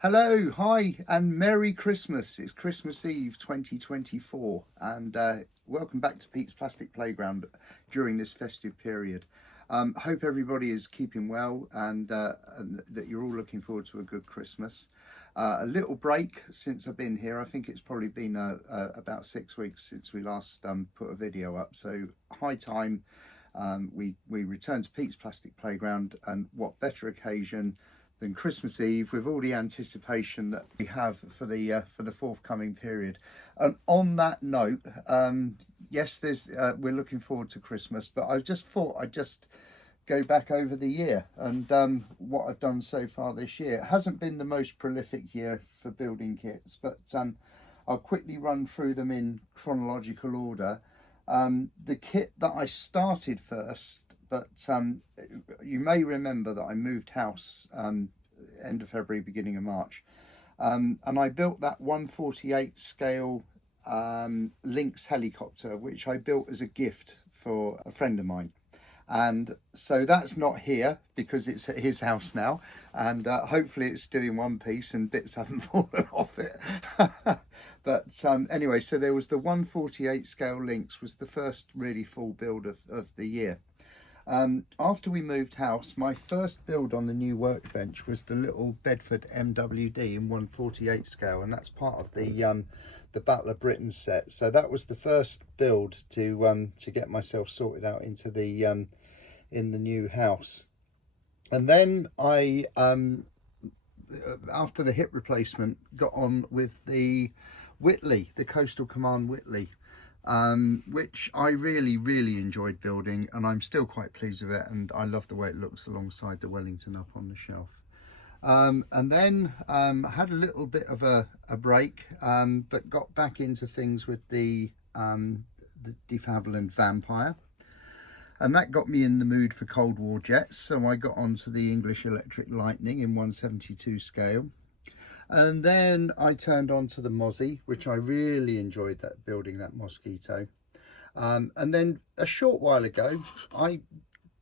Hello, hi, and Merry Christmas. It's Christmas Eve 2024, and welcome back to Pete's Plastic Playground during this festive period. Hope everybody is keeping well and that you're all looking forward to a good Christmas. A little break since I've been here. I think it's probably been about 6 weeks since we last put a video up, so high time we return to Pete's Plastic Playground, and what better occasion than Christmas Eve with all the anticipation that we have for the forthcoming period. And on that note, yes, we're looking forward to Christmas, but I just thought I'd just go back over the year and what I've done so far this year. It hasn't been the most prolific year for building kits, but I'll quickly run through them in chronological order. The kit that I started first, but you may remember that I moved house end of February, beginning of March, and I built that 1/48 scale Lynx helicopter, which I built as a gift for a friend of mine. And so that's not here because it's at his house now, and hopefully it's still in one piece and bits haven't fallen off it. But anyway, so there was the 1/48 scale Lynx, was the first really full build of the year. After we moved house, my first build on the new workbench was the little Bedford MWD in 1/48 scale, and that's part of the Battle of Britain set. So that was the first build to get myself sorted out into the in the new house. And then I after the hip replacement, got on with the Whitley, the Coastal Command Whitley, which I really enjoyed building, and I'm still quite pleased with it, and I love the way it looks alongside the Wellington up on the shelf. And then had a little bit of a break, but got back into things with the de Havilland Vampire, and that got me in the mood for Cold War jets, so I got onto the English Electric Lightning in 1/72 scale. And then I turned on to the Mozzie, which I really enjoyed that building, that Mosquito. And then a short while ago, I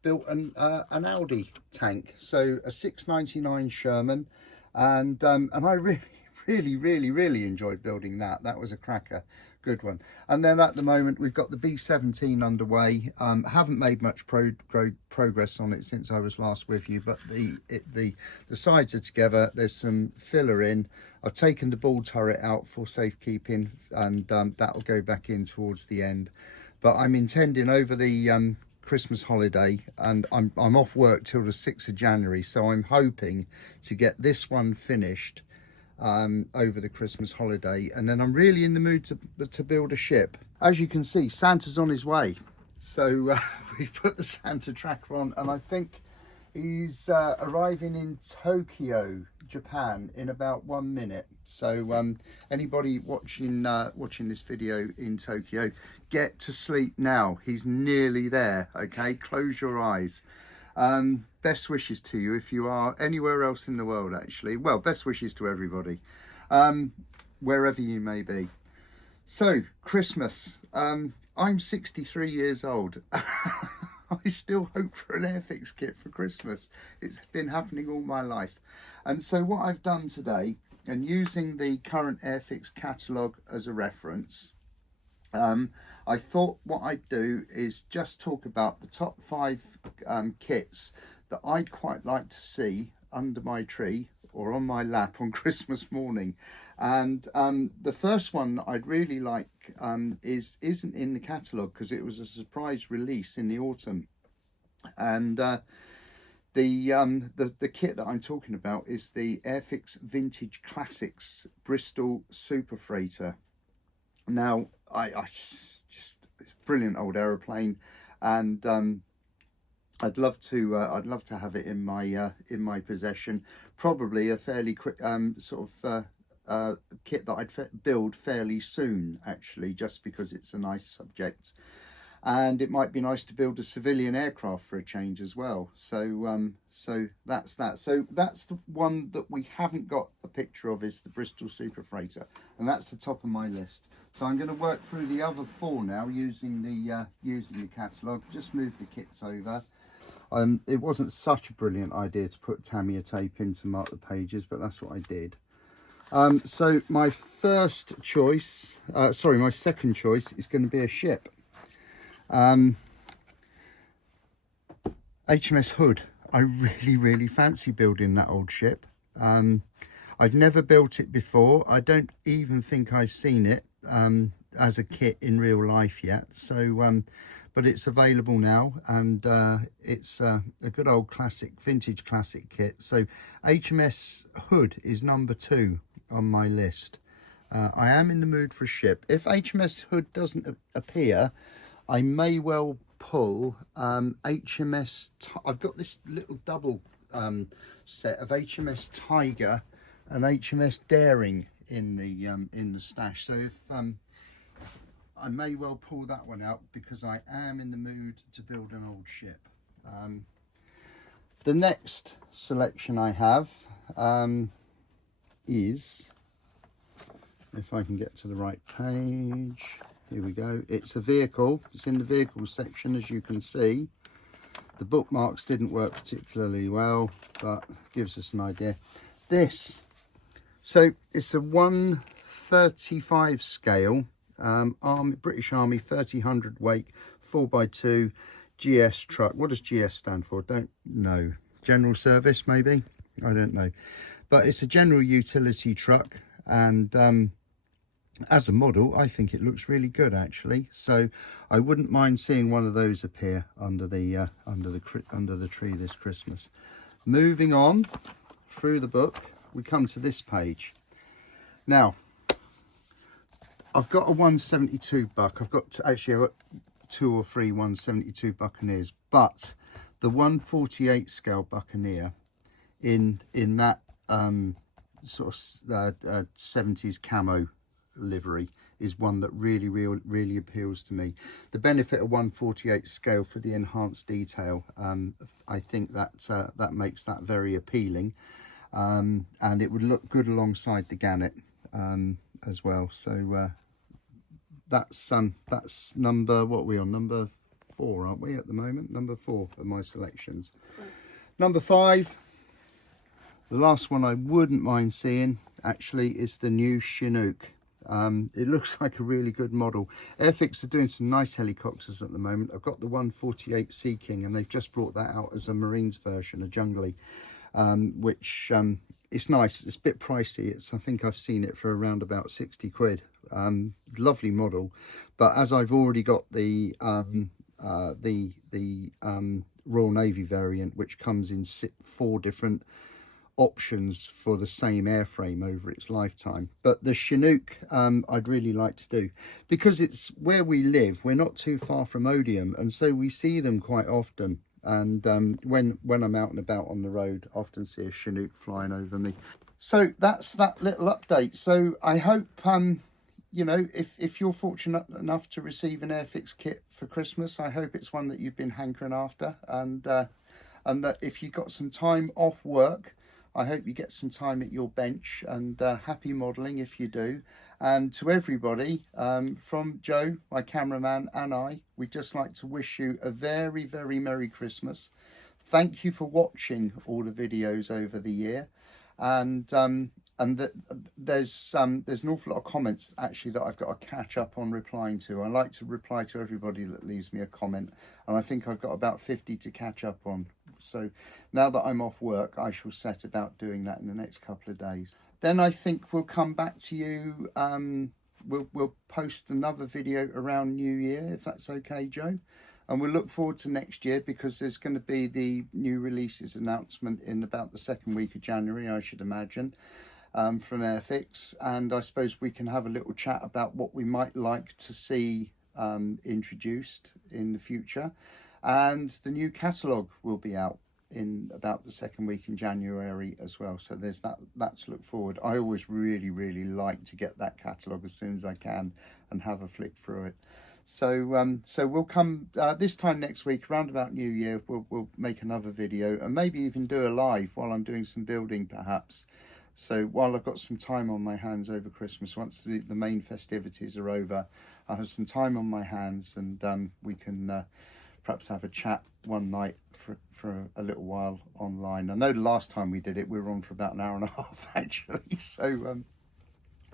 built an Audi tank, so a 699 Sherman, and I really enjoyed building that. That was a cracker, good one. And then at the moment we've got the B17 underway. Haven't made much progress on it since I was last with you, but the sides are together. There's some filler in. I've taken the ball turret out for safekeeping, and that'll go back in towards the end. But I'm intending over the Christmas holiday, and I'm off work till the 6th of January, so I'm hoping to get this one finished over the Christmas holiday, and then I'm really in the mood to build a ship. As you can see, Santa's on his way, so we put the Santa tracker on, and I think he's arriving in Tokyo, Japan, in about 1 minute. So anybody watching this video in Tokyo, get to sleep now. He's nearly there. Okay, close your eyes. Best wishes to you if you are anywhere else in the world, actually. Well, best wishes to everybody, wherever you may be. So, Christmas. I'm 63 years old. I still hope for an Airfix kit for Christmas. It's been happening all my life. And so what I've done today, and using the current Airfix catalogue as a reference, I thought what I'd do is just talk about the top 5 kits that I'd quite like to see under my tree or on my lap on Christmas morning. And the first one that I'd really like isn't in the catalogue because it was a surprise release in the autumn. And the kit that I'm talking about is the Airfix Vintage Classics Bristol Super Freighter. Now, I just it's a brilliant old aeroplane, and I'd love to have it in my possession. Probably a fairly quick sort of kit that I'd build fairly soon, actually, just because it's a nice subject, and it might be nice to build a civilian aircraft for a change as well. So so that's that. So that's the one that we haven't got a picture of, is the Bristol Super Freighter, and that's the top of my list. So I'm going to work through the other 4 now using the catalogue. Just move the kits over. It wasn't such a brilliant idea to put Tamiya tape in to mark the pages, but that's what I did. So my first choice, my second choice is going to be a ship. HMS Hood. I really fancy building that old ship. I've never built it before. I don't even think I've seen it as a kit in real life yet. So, but it's available now, and it's a good old classic, vintage classic kit. So HMS Hood is number 2 on my list. I am in the mood for a ship. If HMS Hood doesn't appear, I may well pull HMS. I've got this little double set of HMS Tiger and HMS Daring in the stash. So if I may well pull that one out, because I am in the mood to build an old ship. The next selection I have is, if I can get to the right page, here we go. It's a vehicle. It's in the vehicles section, as you can see. The bookmarks didn't work particularly well, but gives us an idea. This, so it's a 1/35 scale, British Army 30 weight 4x2 GS truck. What does GS stand for? Don't know. General service, maybe? I don't know. But it's a general utility truck, and as a model, I think it looks really good, actually. So I wouldn't mind seeing one of those appear under the tree this Christmas. Moving on through the book, we come to this page. Now, I've got a 172 buck. I've got 2 or 3 172 Buccaneers, but the 148 scale Buccaneer in that sort of 70s camo livery is one that really appeals to me. The benefit of 148 scale for the enhanced detail, I think that that makes that very appealing, and it would look good alongside the Gannet as well. So that's number, what are we on, number 4, aren't we, at the moment? Number 4 of my selections. Number 5, the last one I wouldn't mind seeing actually is the new Chinook. It looks like a really good model. Airfix are doing some nice helicopters at the moment. I've got the 148 Sea King, and they've just brought that out as a Marines version, a jungly, which it's nice. It's a bit pricey. I think I've seen it for around about 60 quid. Lovely model, but as I've already got the Royal Navy variant, which comes in 4 different options for the same airframe over its lifetime. But the Chinook I'd really like to do, because it's where we live. We're not too far from Odium, and so we see them quite often. And when I'm out and about on the road, I often see a Chinook flying over me. So that's that little update. So I hope you know, if you're fortunate enough to receive an Airfix kit for Christmas, I hope it's one that you've been hankering after, and that if you've got some time off work, I hope you get some time at your bench, and happy modelling if you do. And to everybody, from Joe, my cameraman, and I, we'd just like to wish you a very Merry Christmas. Thank you for watching all the videos over the year, and there's an awful lot of comments actually that I've got to catch up on replying to. I like to reply to everybody that leaves me a comment, and I think I've got about 50 to catch up on. So now that I'm off work, I shall set about doing that in the next couple of days. Then I think we'll come back to you. We'll post another video around New Year, if that's okay, Joe. And we'll look forward to next year, because there's going to be the new releases announcement in about the 2nd week of January, I should imagine, from Airfix. And I suppose we can have a little chat about what we might like to see introduced in the future. And the new catalogue will be out in about the 2nd week in January as well. So there's that to look forward. I always really like to get that catalogue as soon as I can and have a flick through it. So so we'll come this time next week, around about New Year. We'll make another video, and maybe even do a live while I'm doing some building, perhaps. So while I've got some time on my hands over Christmas, once the main festivities are over, I have some time on my hands, and we can perhaps have a chat one night for a little while online. I know the last time we did it, we were on for about an hour and a half actually. So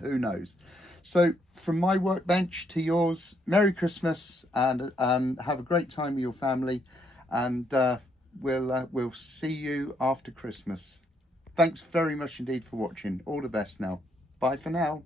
who knows? So from my workbench to yours, Merry Christmas, and have a great time with your family, and we'll see you after Christmas. Thanks very much indeed for watching. All the best now. Bye for now.